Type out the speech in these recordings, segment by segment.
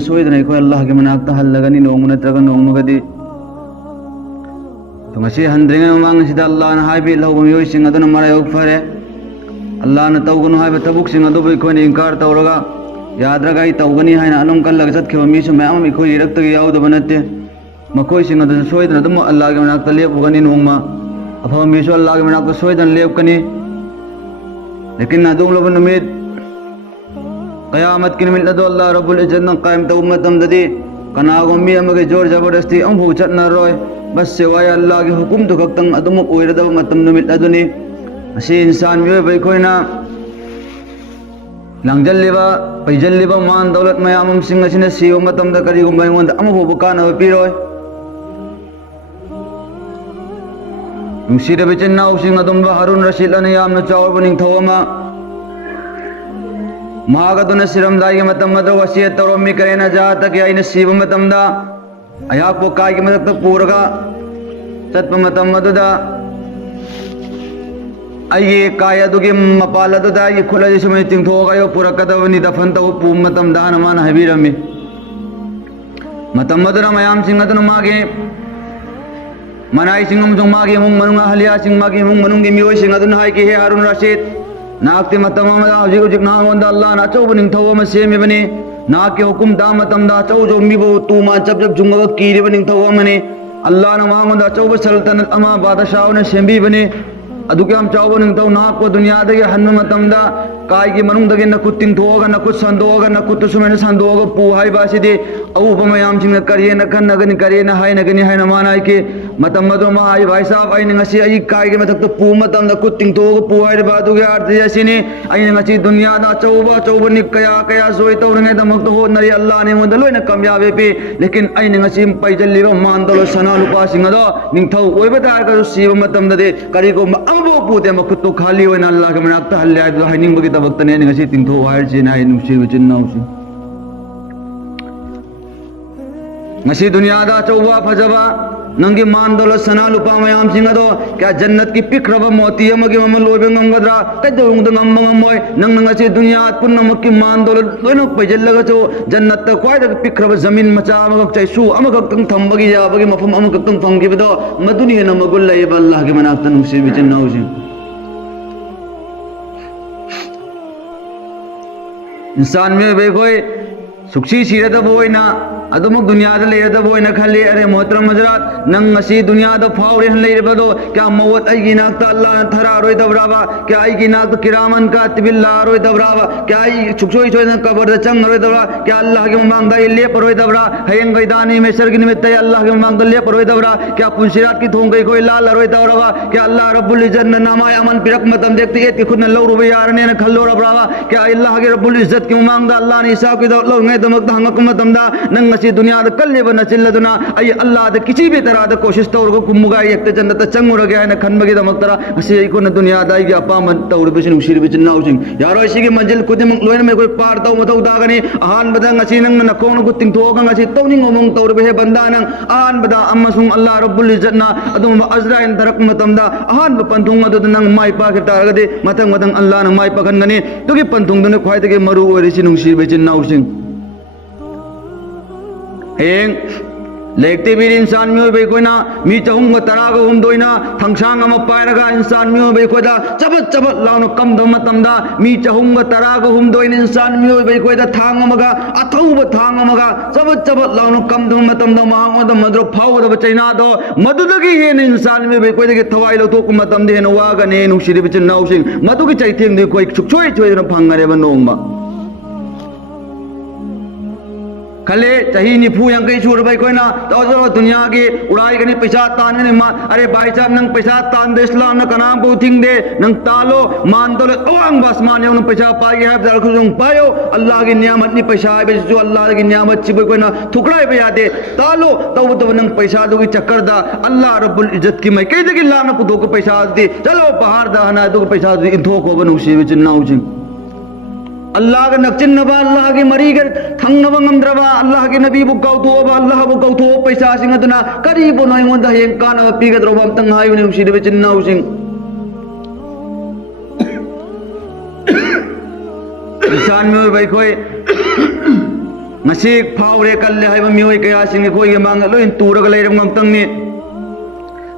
सोदना अल्लाह के मनाक हल्लगनी नोंग नत्रग नोंगदी हंद्री ममांग अल्लाह लौसिंग मरायोग फरे अल्लाह तौगनु है तबुक इंकार तौर याद्रग तौगनी है अलम कल चतखिब मीसु मैम इरक्त यादब नते मखोइसिंग सोदना अल्लाह के मनाक लेपगनी नोंग अफब मीसु अल्लाह के मनाक सोदन लेपकनी लेकिन अदुम नुमित क़यामत की निमित अल्लाह रब्बुल इज्जत कायम तौमदी कनागो मी जोर जबरदस्ती अमफू चटनरोय बस सिवाय अल्लाह के हुकुम तो खक्तंग अदुम ओइरदब मतम निमित अदुनी असी इंसान मियोइब अखोइना लांगजल्लिबा पैजल्लिबा मान दौलत मयाम सिंग असिना सियो मतमदा करिगुम अइंगोंदा अमफू कानब पिरोय नुसीरब इचिन्नाउसिंग अदुम्बा हारून रशीद अना यामना चावरब निंगथौ अमा महागदुना सिरमदाई मतमद वसीयत तौरमी करेना जहाँ कि अना सीब मतमदा अयाको कायगी मदद पूरगा चत्प मतमदुदा अये काय अदुगी मपाल अदुदा अये खुलदि सुमनि तिंगथोगा पुरकदबनी दफन तौ पू मतमदा नमान हबीरमी मतमदुना मयाम सिंग अदुना मागे मनाई सिंगम जो मागे मुंग मनुंगा हलिया सिंग मागे मुंग मनुंगी मियोय सिंग अदुना हाय कि हे हारून रशीद नाकते मतम हजिक हजिक नांगोंदा अल्लाह ना अचौब निंगथौ अमा सेमिबनी नाके हुकुम दा मतमदा अचौजो मीबो तुमा जब जब जुंगगा कीरिब निंगथौ अमने अल्लाह ना मांगोंदा अचौब सल्तनत अमा बादशाहने सेंबीबनी अदुके हम चावो निंगथौ नाको दुनियादगे हन्म मतमदा कायगी मनुंगदगे नकुत तिंगथोगा नकुत संदोगा नकुत सुमेन संदोगा पू हाइबासिदि अऊब मयाम सिंग करिए न खन्नगनि करिए न हाय नगनि हाय नमानाय के मतमदो मा हाय भाई साहब आई ngasi आई कायगे मथक पू मतमदा कुत तिंगथोगा पू हाइबा अदुगे अर्थ यसिनि आई ngasi दुनियादा चौबा चौबनि कया कया जोय तौरंगे दमक हो नरी अल्लाह ने मोद लोइना कामयाबे पे लेकिन आई ngasi पैजल्लिबा मानदलो सना लुपा सिंग दो निंगथौ ओइबा तारगा सीब मतमदे करिगो अमबो पुदे मखुतो खाली होइना अल्लाह के मनाक हल्ले हाइनिंगबगी तबक्तने ngasi तिंगथौ हाइरसिन हाय नुसी विचिन्नाउसि ngasi दुनियादा चौबा फजबा नंगी मान दौलत सना लुपा मयाम सिंह दो क्या जन्नत की पिक्रब मोती अमगी ममल लोइबे ngमगद्रा कदोंग ngम ngमोय नंग ngasi दुनिया पुनमक की मान दौलत लोइनो पैजल्लगा चो जन्नत क्वाइद पिक्रब जमीन मचा अमगक चैसु अमगक तंग थंबगी जाबगी मफम अमगक तंग फंगिबदो मदुनी न मगुल लैब अल्लाह के मनाक तनुसी बिचनाउसि इंसान में बेकोय सुखी सीरदब होइना अदुमुक दुनियादा लेरदब होइना खल्ले अरे मोहतरम हजरात नंग ngasi दुनियादा फावरे हन लेरबदो क्या मौत आइगी नाकता अल्लाह न थरा रोय दबराबा क्या आइगी नाकता किरामन का तिबिल्ला रोय दबराबा क्या आई छुकछोय छोय कबर द चंग रोय दबरा क्या अल्लाह के ममांग दा ले पर रोय दबरा हयंग गैदानी में सर की निमित्त अल्लाह के ममांग दा ले पर रोय दबरा क्या पुंसिरात की थोंग गई कोई लाल रोय दबराबा क्या अल्लाह रब्बुल इज्जत न नामाय अमन पिरक मतम देखती है कि खुद न लौ रुबे यार ने खल्लो रबराबा क्या अल्लाह के रब्बुल इज्जत की ममांग दा अल्लाह ने हिसाब की लो ने दमक हंगक मतम दा नंग ngasi दुनिया द कल्लेब न चिल्लदुना आई अल्लाह द किसी भी तरह द कोशिश तौर कुमुगा एक जन्नत चंगुर गया है न खनबगे दमक तरा ngasi को न दुनिया दा की अपामन तौर बिसिन उशिर बिचिन नाउसिंग यारो इसी मंजिल कुदिम लोइन में कोई पार तौ मतौ दागनी आहान बदा ngasi नंग न खोन गु तिंगथोगा ngasi तौनिंग ओमंग तौर बे बंदा नंग आहान बदा अमसुंग अल्लाह रब्बुल इज्जत ना अदुम अजराइन तरक मतमदा आहान पंथुंग अदु नंग माई पाके तारगदे मतंग मतंग अल्लाह न माई पगनगनी तुगी पंथुंग दने ख्वाइदगे मरु ओरिसिन उशिर बिचिन नाउसिंग हेंग लेकते भी इंसान में बेकोना मी चहुंग तरागा हुमदोइना थंगसांग अम पायरगा इंसान में बेकोदा चबत चबत लाउन कम दमतमदा मी चहुंग तरागा हुमदोइन इंसान में बेकोदा थांग अमगा अथौब थांग अमगा चबत चबत लाउन कम दमतमदा मांगोद मद्रो फावद बचैना दो मदुदगी हेन इंसान में बेकोदगे थवाई लौथोक मतम देन वागा ने नुसिरि बिचिन नाउसिंग मदुगी चैथेंग दे कोई छुकछोय छोय फंगरे बनोंगमा खले चाही निफू यंकई सूरब कोना तो दुनिया के उड़ाई गनी पैसा तान मा अरे भाई साहब नंग पैसा तान दे इस्लाम न कनाम बहुथिंग दे नंग तालो मान दो ओंग बसमान ने पैसा पाई है दर खुजुंग पायो अल्लाह की नियामत नि पैसा है जो अल्लाह की नियामत छिब कोना ठुकराई पे यादे तालो तो नंग पैसा दो की चक्कर दा अल्लाह रब्बुल इज्जत की मैं कई दे लान पुदो को पैसा दे चलो पहाड़ दा हना दो पैसा दे इंथो को बनु से विच नाउजिंग अल्लाह के नक्चिन नबा अल्लाह के मरी कर थंगनबा ngमद्रबा अल्लाह के नबी बु कौथोबा अल्लाह बु कौथो पैसा सिंगदना करीबो नोइंगोंदा हें काना पीगद्रोबा तंग हायुनि उसिदे चिन्ना उसिंग इंसान में बैकोई ngasi phawre kalle haiba mioi kaya singi koi ge mang lo in turaga leiram ngam ni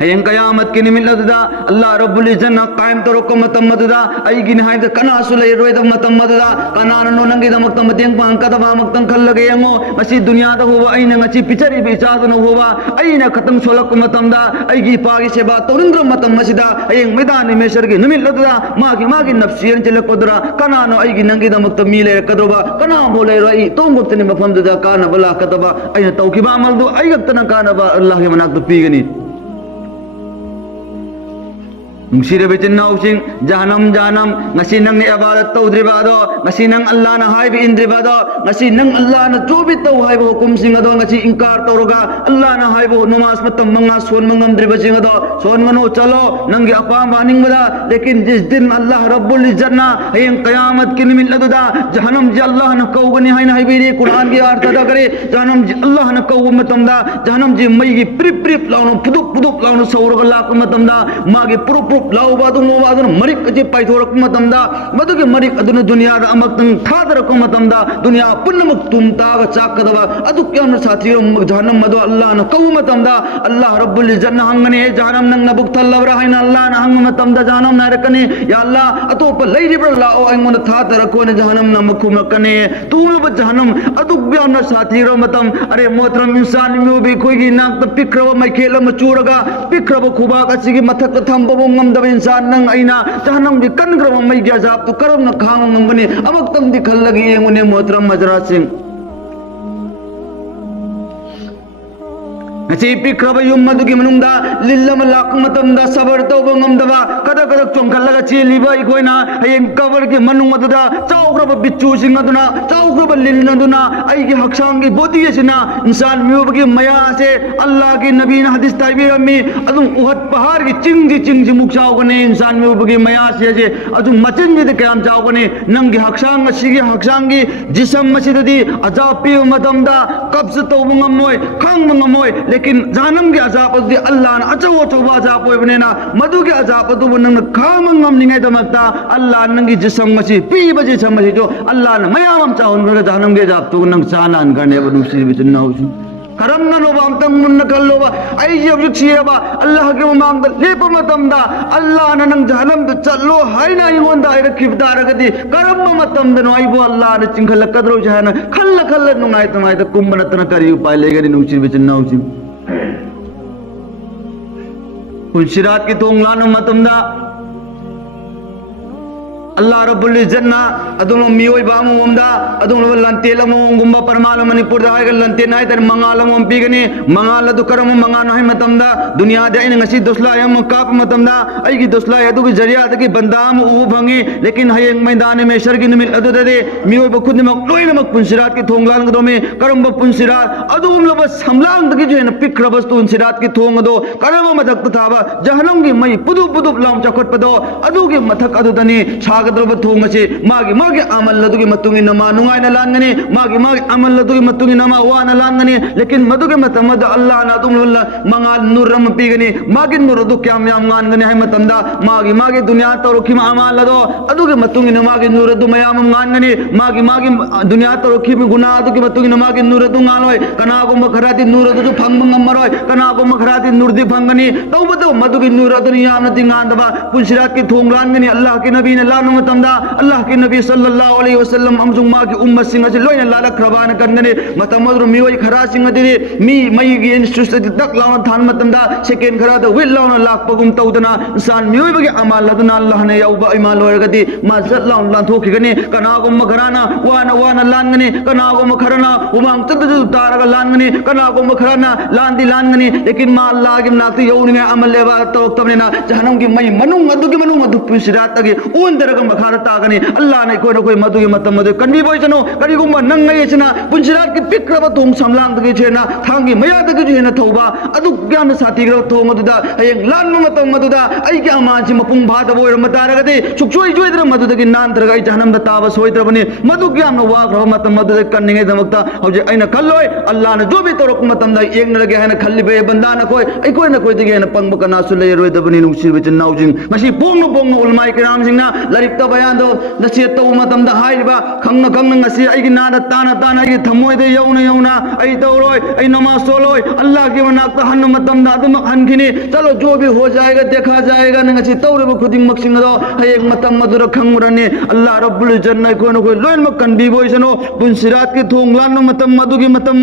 hayang qiyamat ki nimit ladda Allah rabbul izzat na qaim taro ko matam madda ai gi nihai da kana su lei roi da matam madda kana no nangi da maktam mateng pang ka da maktam khal lage yango ngasi dunya da hoba ai na ngasi pichari bi cha da no hoba ai na khatang solak ko matam da ai gi pa gi seba toringra matam masida hayang medan me sar gi nimit ladda ma gi nafsiyan chilak kodra kana no ai gi nangi da maktam mi le kadroba kana bo le roi tom bok tani mafam da kana bala kataba ai na tawkiba amal do ai gak tan kana ba Allah ge manak do pi gani Nungsire bicin nausing jahanam ngasi nang ni ibadat tawdri bado ngasi nang Allah na hai bi indri bado ngasi nang Allah na jobi taw hai bo hukum sing ado ngasi ingkar tawroga Allah na hai bo namas matam manga son mangam dri bajing ado son mano chalo nang gi apa maning bada lekin jis din Allah rabbul izzat na hayang qiyamat ki nimit laduda jahanam ji Allah na kawgani hai na hai bi Quran gi artha da kare jahanam ji Allah na kaw matam da jahanam ji mai gi prip lawno puduk lawno sawroga lak matam da magi purup lau badu mo badu marik aje pai thorak matam da madu ge marik aduna dunya da amak tang thadar ko matam da dunya punnamuk tum ta ga chak kadaba adu kyam na sathi jahanam madu Allah na kaw matam da Allah rabbul izzat na hangane jahanam nang nabuk thalawra haina Allah na hang matam da jahanam na rakane ya Allah atop leiri bra la o ai mon thadar ko na jahanam na makhum rakane tu ba jahanam adu kyam na sathi ro matam are motram insan mi be khoi gi nak ta pikra mai khela ma churaga pikra ba khuba ka sigi mathak tham ba ngam da इंसान नंग आईना जहानम भी कन ग्रह मई गया जाप तो करम न खाम मंगने अमक तम दिखल लगी है उन्हें मोहतरम मजरा Singh ngasi pikraba yum madugi manungda lillam lak matamda sabar tawba ngamdaba kada chongkhallaga cheliba ikoina hayeng cover gi manung maduda chaugraba bichu sing aduna chaugraba lilna duna ai gi haksang gi body asina insan miyobagi maya se Allah gi nabi na hadis taibi ammi adum uhat pahar gi chingji mukchau gane insan miyobagi maya se je adum machin gi de kam chau gane nang gi haksang asigi haksang gi jisam masidadi ajapi matamda qabs tawba ngamoy khang ngamoy लेकिन जानम के अजाब अदि अल्लाह न अचो अचोबा अजाब होबनेना मधु के अजाब अदु नंग खाम ngमनिङै दमक्ता अल्लाह नंगी जिसम मसी पी बजे समसी जो अल्लाह न मयाम चाउन ग जानम के अजाब तु नंग चानान गर्ने बदु सिर बिचन नाउसु करम न नो बाम तंग मुन कल्लोबा आई जे अब छियबा अल्लाह के मांग लेप मतमदा अल्लाह न नंग जानम द चलो हाइना इमोंदा आइ रखिबदा रगदि करम मतम द नो आइबो अल्लाह न चिंखल कदरो जहन खल्ल नुंगाय तमाय त कुंबन तन करी उपाय लेगनि नुसिर बिचन नाउसु पुंसिरात की तोंगलान मतमदा Allah rabbul izzat na adun mioi ba mo umda adun lante la mo gumba parmal manipur da ga lante nai tar mangala mo pigani mangala du karam mangana hai matamda dunia da ina ngasi dosla yam kap matamda ai gi dosla ya du gi jariya da gi bandam u bhangi lekin hayeng maidan me shar gi nimil adu de mioi ba khud mak loi mak punsirat ki thonglan ga do me karam ba punsirat adum la bas hamlang da gi je na pikra bas punsirat ki thong do karam madak ta ba jahanam gi mai pudu lam chakot pado adu gi mathak adu dani द्रव थोंगसे मागी अमल लदुगे मतुंगी नमा नुंगाइना लांगने मागी अमल लदुगे मतुंगी नमा वाना लांगने लेकिन मदुगे मतमद अल्लाह ना तुम मंगाल नूरम पीगनी मागी नूर दु क्या म्याम गानगने है मतमदा मागी दुनिया तरोखी अमल लदो अदुगे मतुंगी नमागी नूर दु मयाम गानगने मागी दुनिया तरोखी गुना अदुगे मतुंगी नमागी नूर दु गालोय कनागो मखराती नूर दु फंग ngमरोय कनागो मखराती नूर दि फंगनी तौबदो मदुगे नूर दुनिया न दिंगांदबा पुंसिरात की थोंगलांगनी अल्लाह के नबी ने लानु मतमदा अल्लाह के नबी सल्लल्लाहु अलैहि वसल्लम अमजुंग मा की उम्मत सिंह से लोइन लालक खरबान करने मतमद्र मियोय खरा सिंह दिने मी मई गी इंस्ट्रक्शन दक लावन थान मतमदा सेकेंड खरा द विल लावन लाख पगुम तौदना इंसान मियोय बगे अमाल लदना अल्लाह ने यौबा ईमान लोरगति मा जत लावन लान थोखिगने कनागो मखराना वाना लानगने कनागो मखराना उमांग तद तारगा लानगने कनागो मखराना लानगने लेकिन मा अल्लाह के नाती यौनिगे अमल लेवा तौतमनेना जहन्नम की मई मनुंग अदु पुसिरात तगे उंदरगा मखारा तागने अल्लाह ने कोई मधु के मतम मधु कन्नी बोइसनो करिगुम नंगय छना पुंसिरात की पिक्रब तुम समलांग दगे छना थांगी मया दगे छना थौबा अदु ग्यान साथी ग्रह थो मधुदा हयंग लान मतम मधुदा आई के अमांची मपुंग भाद बोय मतारगदे सुखसोय जोयद्र मधुदगी नान तरगा आई जहनम द ताब सोयद्रबने मधु ग्यान वा ग्रह मतम मधुदे कन्निगे दमक्ता हौजे अइना खल्लोय अल्लाह ने जो भी तोरक मतम दा एक नरगे हना खल्ली बे बंदा न कोई दगे हना पंग बकना सुले रोय दबनी नुसिर बिच नाउजिंग मसी पोंग उलमाई किराम सिंगना लरिक त बयान दो नसीहत तो मतमदा हाइबा खंगना खंगना ngasi aigi nada tana tana aigi thamoi de yauna ai tauroi ai namaz soloi Allah ki manakta han matamda adumak hankhini chalo jo bhi ho jayega dekha jayega ngasi taureba khuding maksing do hayek matam madura khangurani Allah rabbul jannah ko no ko loin makkan bi boisano bunsirat ki thong lan matam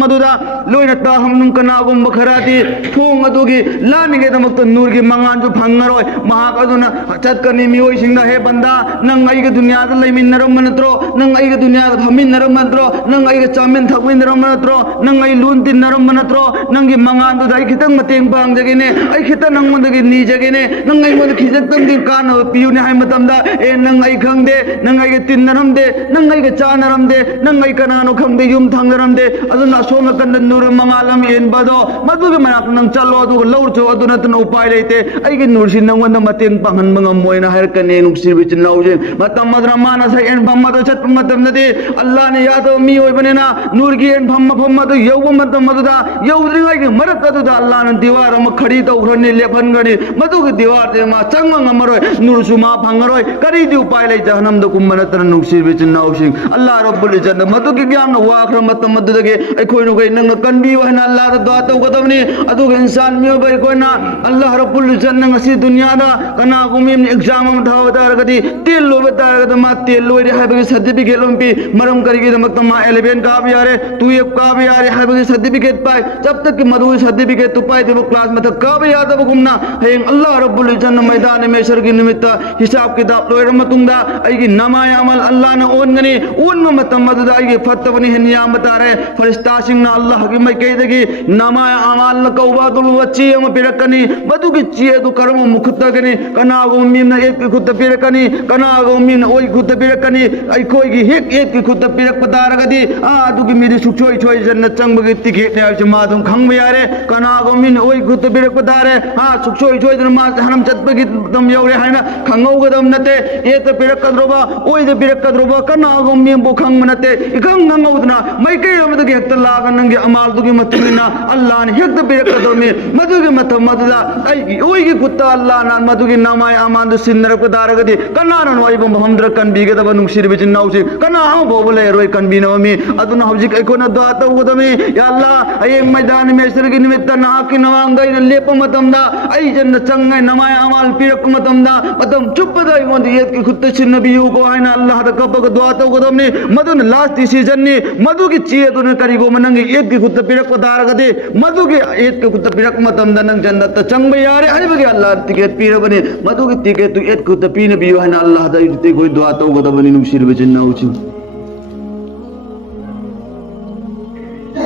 maduda loina ta hamnum kana gum bakharati thong adugi laninge damakta nur ki mangan ju phangaroi mahak aduna chat kani mi oi singna he banda nang ai ga dunya da leiminnaram manatro nang ai ga dunya Haminaram Matro, Nangai Chamin Tawinram Matro, Nangai Luntin Naram Manatro, Nangi Mangan, I Kitan Mating Bang Jagine, I Kitan Namundagi Nijagine, Nangai Kitan Kana, Puna Matamda, and Nangai Kangde, Nangai Tinaram de, Nangai Chanaram de, Nangai Kanano Kam de Yum Tangaram de, Aduna Somakan Nur Mangalam in Bado, Madugamak Nang Chalo, Lorto, Adunatan Opilate, I get Nursin when the Mating Pangan Mangamoina Herkane, Sirvich Nojin, Matamadramana and Bamada Chat Matamade. Allah ne yaado mi oi banena nur gi en bhamma bhamma to yau matam maduda yau ringai gi marat da Allah ne diwar ma khadi to urani lephan gani madu gi diwar de ma changma ngamaroi nur suma phangaroi kari di upai lai jahanam do kumana tan nuksir bich nausing Allah rabbul jannah madu gi gyam na wa khra matam maduda ge ai khoi no ge nang kan bi wa na Allah da dua to godamni adu ge insan mi bai ko na Allah rabbul jannah ngasi dunya da kana gumim exam am thaw da gadi tel lo da ga ma tel lo ri ha be certificate lompi मरम करेगी तो मतलब माँ 11 का भी आ रहे तू ये का भी आ रहे है बगी सर्टिफिकेट पाए जब तक कि मधु सर्टिफिकेट तू पाए थे वो क्लास में तक का भी याद है वो घूमना है अल्लाह रब्बुल इज्जत मैदान में शर की निमित्त हिसाब किताब लोए रमतुंगा आई नमाय अमल अल्लाह ने ओन गनी ओन में मतलब मदद आई फत बनी है नियाम बता रहे फरिश्ता सिंह ना अल्लाह की मैं कह देगी नमाय अमल न कौबातुल वच्ची हम पिरकनी मधु की चीज़ तो कर्म मुख्ता कनी कना गोमी न एक खुद पिरकनी कना गोमी न ओई खुद पिरकनी आई कोई की एक खुद पिरक पतारगदी आदुगी मेरी सुचोई चोई जन्नत चंगबगी टिकेट ने आइछ मादुम खंग यारे कनागो मिन ओई खुद पिरक पतारे हा सुचोई चोई जन मा हनम चतबगी तम यौरे हाइना खंगौगदम नते ए त पिरक कद्रोबा ओई द पिरक कद्रोबा कनागो मिन बु खंग नते इखंग नंगौदना मै कै रमदगी हेक्त लाग नंगे अमाल दुगी मतुना अल्लाह ने हेक्त पिरक कदोमी मदुगी मत मदुदा आई ओई की कुत्ता अल्लाह ना मदुगी नामाय अमान दु सिन्नर पतारगदी कनान ओई बम हमद्र कन बिगे दब नुसिर बिचिन नाउसी कना बोले रोई कन्वीनो मी अदुना हौजिक अइकोना दुआ तौगदमी या अल्लाह अये मैदान में सर की निमित्त ना की नवांगै न लेप मतमदा अई जन चंगै नमाय अमाल पिरक मतमदा मतम चुप दई मोंदी येत की खुद छिन नबियु को आइना अल्लाह द कबक दुआ तौगदमी मदुन लास्ट डिसीजन नि मदु की चीज दुन करिगो मनंग येत की खुद पिरक पदारगदे मदु की येत की खुद पिरक मतमदा नंग जन्नत चंगबै यारे हरिबगे अल्लाह टिकट पिरबने मदु की टिकट तु येत खुद पिन बियु आइना अल्लाह द इते कोई दुआ तौगदबनि नुसिर बचिन नाउची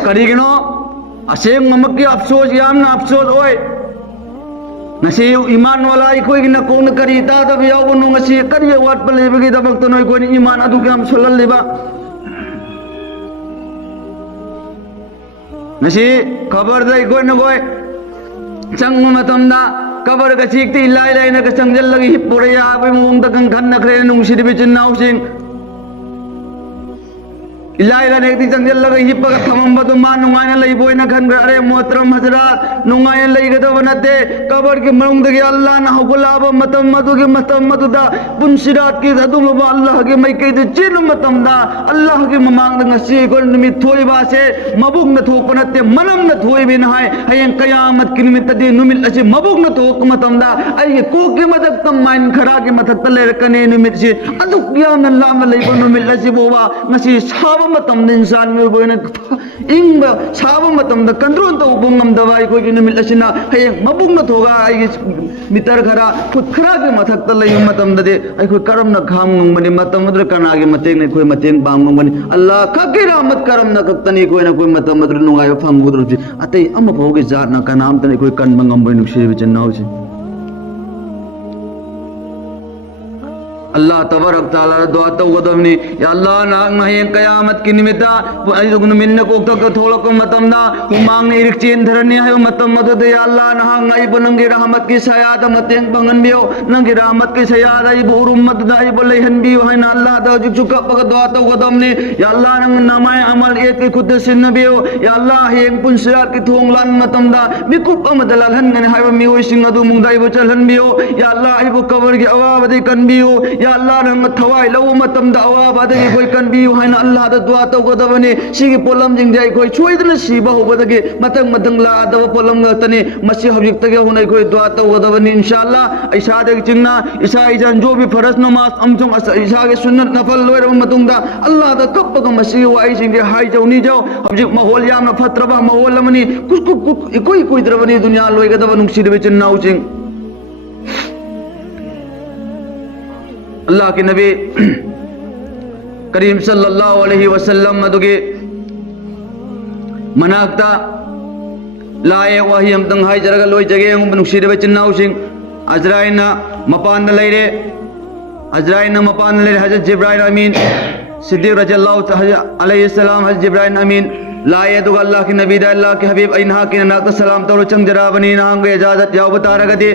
करीगनो असेंग ममकी अफसोस यामना अफसोस ओय नसे ईमान वाला इकोई न कोन करी ता दब याव नो ngasi करी वाट पले बगी दबक तो नोय कोन ईमान अदु काम सोलल लेबा नसे खबर दई कोन न कोय चंग मतमदा खबर का चीकती इलाई लाई न का चंगजल लगी हिपोरे या बे मोंग तक खन नखरे नुंगसिर बिचिन नाउसिंग इलाइला ने दी जंगल लगे हिप का थमम बदु मा नुंगाय लई बोय न खन अरे मोहतरम हजरत नुंगाय लई गदो बनते कबर के मरुंग दगे अल्लाह न हुगलाब मतम मदु के मतम मदुदा पुनसिरात की अदुम अल्लाह के मै के चिन मतम दा अल्लाह के ममांग द ngasi को निमित थोई बासे मबुग न थोक बनते मनम न थोई बिन हाय हयं कयामत की निमित दे नुमिल असे मबुग न थोक मतम दा आई को के मदक तम माइन खरा के मथक तले रकने निमित से अदु किया न लाम लई को नुमिल असे बोवा ngasi साब मतम इंसान में बोयना इंग साब मतम द कंट्रोल तो बुंगम दवाई कोई की निमिल असिना हयं मबुग न थोगा आई मितर खरा खुद खरा के मथक त लई मतम दे आई कोई करम न खाम ngमनि मतम मद्र कना के मतेंग ने कोई मतेंग बांग ngमनि अल्लाह खके रहमत करम न कतनी कोई न कोई मतम मद्र नुगाय फम गुदर अतै अम भोगे जात न कनाम तने कोई कन मंगम बय नुसिर बिचन नाउसी अल्लाह तबारक ताला दुआ तौगदमनी या अल्लाह ना नहे कयामत की निमित्ता अइदुगन मिन्न को तक थोलक मतमदा हुमांग ने इरचेन धरने है मतम मदद या अल्लाह ना ngai बनंगे रहमत की सयाद मतेंग बंगन बियो नंगे रहमत की सयाद आई बोर उम्मत दाई बोले हन बियो है ना अल्लाह दा जुक जुक पग दुआ तौगदमनी या अल्लाह नंग नमाय अमल एक के खुद सिन बियो या अल्लाह हेंग पुनसिरात की थोंग लान मतमदा मिकुप अमदलाल हन ने हाय मी ओइ सिंग अदु मुंगदाई बचल हन बियो या अल्लाह आई बो कबर की अवाबदी कन बियो या अल्लाह नंग थवाई लव मतम दा अवाबा दगे कोई कनबियु हाइना अल्लाह दा दुआ तौगदबनी सिगी पोलम जिंगजाई कोई सोइदना सिबा होबदगे मतंग मतंग ला दब पोलम गतनी मसी हबजिक तगे हुनै कोई दुआ तौगदबनी इंशाअल्लाह इसा दगे चिंगना इसा इजन जो भी फरज नमाज अमचों इसा के सुन्नत नफल लोइरब मतुंगदा अल्लाह दा कप्पग मसी वाई सिंगे हाई जौनी जाओ हबजिक माहौल यामना फत्रबा माहौल लमनी कुछ कोई कोई द्रबनी दुनिया लोइगदब नुक्सिदबे चिन्नाउ चिंग अल्लाह के नबी करीम सल्लल्लाहु अलैहि वसल्लम मदुगे मनाक्ता लाए वही हम तंग हाई जरगा लोई जगे हम नुक्सिदे बचिन्नाउ सिंग अजराइना मपान लेरे अजराइना मपान लेरे हजरत जिब्राइल अमीन सिद्दीक रज़ियल्लाहु अलैहि सलाम हजरत जिब्राइल अमीन लाए दुगा अल्लाह के नबी दा अल्लाह के हबीब इन्हा के नाक सलाम तौर चंग जरा बनी नांग इजाजत याव बतारगदे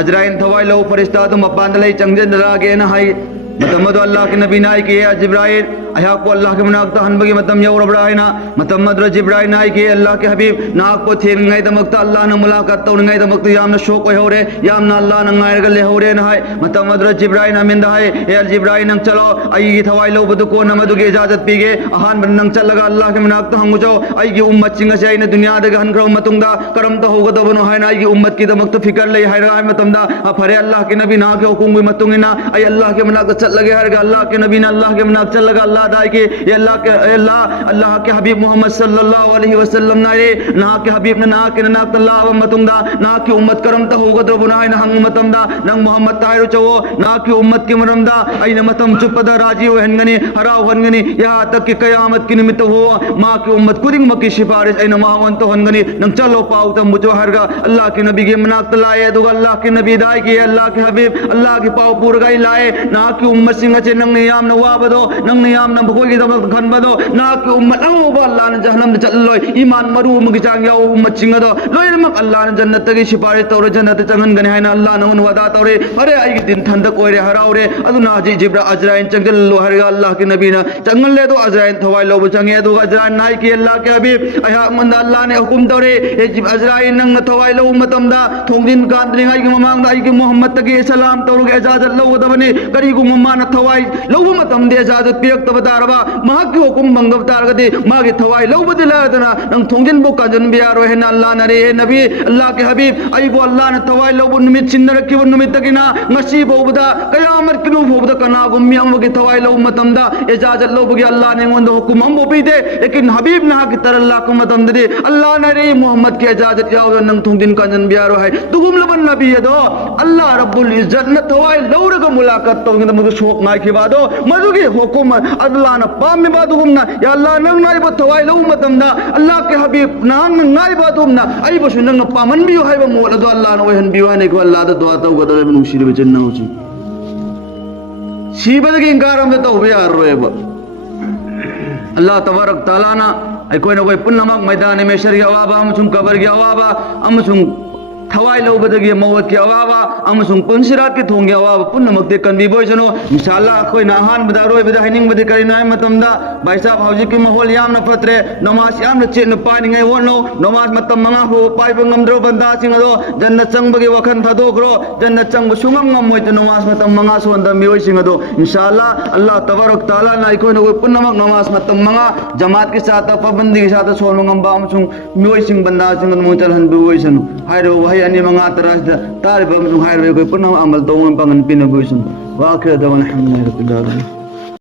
अजराइन थवाई लो फरिश्ता तो मपान ले चंग जरा गे ना हाई मतमद अल्लाह के नबी नाई के जिब्राइल अया को अल्लाह के मनाक हनबगी मतम यौरब्राइना मतमद जिब्राइल नाई के अल्लाह के हबीब नाक को थेंगै दमकता अल्लाह न मुलाकात तौरंगै दमकता यामना शोक होरे यामना अल्लाह न गायरग ले होरे न है मतमद जिब्राइल अमिन दा है ए जिब्राइल नंग चलो आई थवाई लो बदु को नमदु के इजाजत पीगे अहान बन नंग चलगा अल्लाह के मनाक हंगु जो आई की उम्मत चिंग से आइने दुनिया दे हन ग्रह मतुंगदा करम तो होगदबनो है ना आई की उम्मत की दमकता फिकर ले है मतमदा फरे अल्लाह के नबी ना के हुकुम मतुंगिना आई अल्लाह के मनाक चल लगे हर अल्लाह के नबी ने अल्लाह के मनाक चल लगा अल्लाह दाई के ये अल्लाह के हबीब मोहम्मद सल्लल्लाहु अलैहि वसल्लम नारे ना के हबीब ने ना के नाक अल्लाह मतुंगदा ना की उम्मत करम तो होगदो बुनाई ना हंग मतमदा नंग मोहम्मद तायरो चवो ना की उम्मत के मरमदा आई मतम चुपदा राजी हो हनगनी हराव हनगनी यहां तक कि कयामत की निमित्त हो मां की उम्मत कुदिंग मकी सिफारिश आई मावन तो हनगनी नंग चलो पाऊ तम मुझो हरगा अल्लाह के नबी के मनाक लाए दो अल्लाह के नबी दाई के अल्लाह के हबीब अल्लाह के पाऊ पूरा लाए ना की उम्मत सिंह चे नंग याम न वाबदो नंग याम न भगोई के दम खनबदो ना की उम्मत औ अल्लाह ने जहन्नम में चल्लोय ईमान मरू मग चांग याओ उम्मत सिंह दो लोय मक अल्लाह ने जन्नत की सिफारिश तौर जन्नत चंगन गने है ना अल्लाह ने उन वदा तौरे अरे आई दिन ठंडक ओरे हरावरे अदुना जी जिब्रा अजराइन चंगल लो हरगा अल्लाह के नबी ने चंगल ले दो अजराइन थवाई लो चंगे दो अजराइन नाई की अल्लाह के हबीब अया मंद अल्लाह ने हुकुम तौरे ए अजराइन नंग थवाई लो उम्मतम दा थोंगिन कांद्रिंग आई के ममांग आई के मोहम्मद तक सलाम तौर के इजाजत लो दबने करी को मम्मा न थवाई लो मतम दे इजाजत पिरक तब तारबा मा के हुकुम बंगब तारगदे मा के थवाई लो बदला दना नंग थोंगिन बो काजन बियारो है ना अल्लाह ने रे नबी अल्लाह के हबीब आई बो अल्लाह ने थवाई लो निमित छिन रखी वो निमित तकिना नसीब होबदा कयामत किनु होबदा कना गुम्मी हम के थवाई लो मतम दा इजाजत लो बगे अल्लाह ने वंदो हुकुम हम बो पीते लेकिन हबीब ना के तर अल्लाह को मतम दे अल्लाह ने रे मोहम्मद के इजाजत याव नंग थोंगिन काजन बियारो है तुगुम लबन नबी दो अल्लाह रब्बुल इज्जत न थवाई लो रे मुलाकात तो मग शोक ना के बादो मजुगे हुकुम अल्लाह न पाम में बादुगुम ना या अल्लाह नंग नाई बो थवाई लो मतम दा अल्लाह के हबीब नांग नाई बादुम ना आई बो नंग पामन बियो है बो मोला दो अल्लाह न वहन बियो है को अल्लाह दा दुआ तो गदो नुशीर बचन ना होची सीबद के इंकार हम तो हो यार रोए बो अल्लाह तबारक तआला ना आई कोई न कोई पुन्नमक मैदान में शर अवाबा हम सुन कबर के अवाबा हम सुन थवाई लो बदगी मौत की अवाबा अमसुंग पुनसिरात के थोंगे अवाबा पुन्नमक्ते कन्बी बोइसनो इंशाअल्लाह कोई नाहान बदारोय बदा हाइनिंग बदे करिनाय मतमदा भाई साहब हौजी की माहौल याम न फतरे नमाज याम न चेन पानिंगे वोनो नमाज मतम मंगा हो पाइ बंगमद्रो बंदा सिंगदो जन्नत चंगबगे वखन थदोग्रो जन्नत चंग सुंगम ngam मोय नमाज मतम मंगा सोंदा मियोय सिंगदो इंशाअल्लाह अल्लाह तबारक तआला ना कोई न कोई पुन्नमक नमाज मतम मंगा जमात के साथ पाबंदी के साथ सोल मंगम बा अमसुंग मियोय सिंग बंदा सिंग मोचल हन बियोयसनो हाइरो वही अनि मंगा तराज तारिब अमसुंग हाइरो कोई पुन्नम अमल तो पंगन पिन बोइसन वाखिर दवन अलहमदुलिल्लाह रब्बिल आलमीन